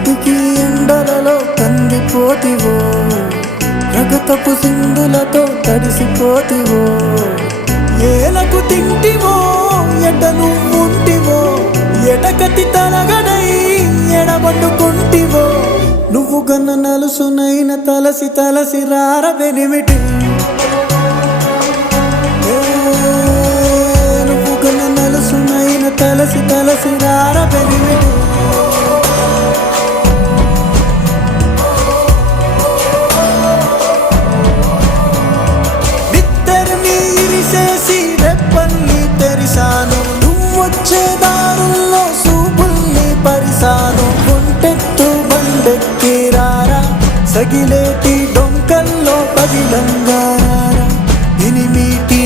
కటికి ఎండలలో కందిపోతివో, రగతపు సింధులతో తడిసిపోతివో. ఏలకు తింటివో ఎట నువ్వుంటివో, ఎటకతి తలగడై ఎడబట్టుకుంటివో. నువ్వు గన్న నలుసునైన తలసి తలసి రారబెనిమిటి, నువ్వు గన్న నలుసునైన తలసి తలసి రారబెనిమిటి. నిద్దరిని ఇరిసేసి రెప్పల్ని తెరిసాను, నువ్వొచ్చే దారుల్లో సూపుల్ని పరిసాను. ఒంటెత్తు బండెక్కి రారా, సగిలేటి డొంకల్లో పగిలంగారా, ఇనిమీటి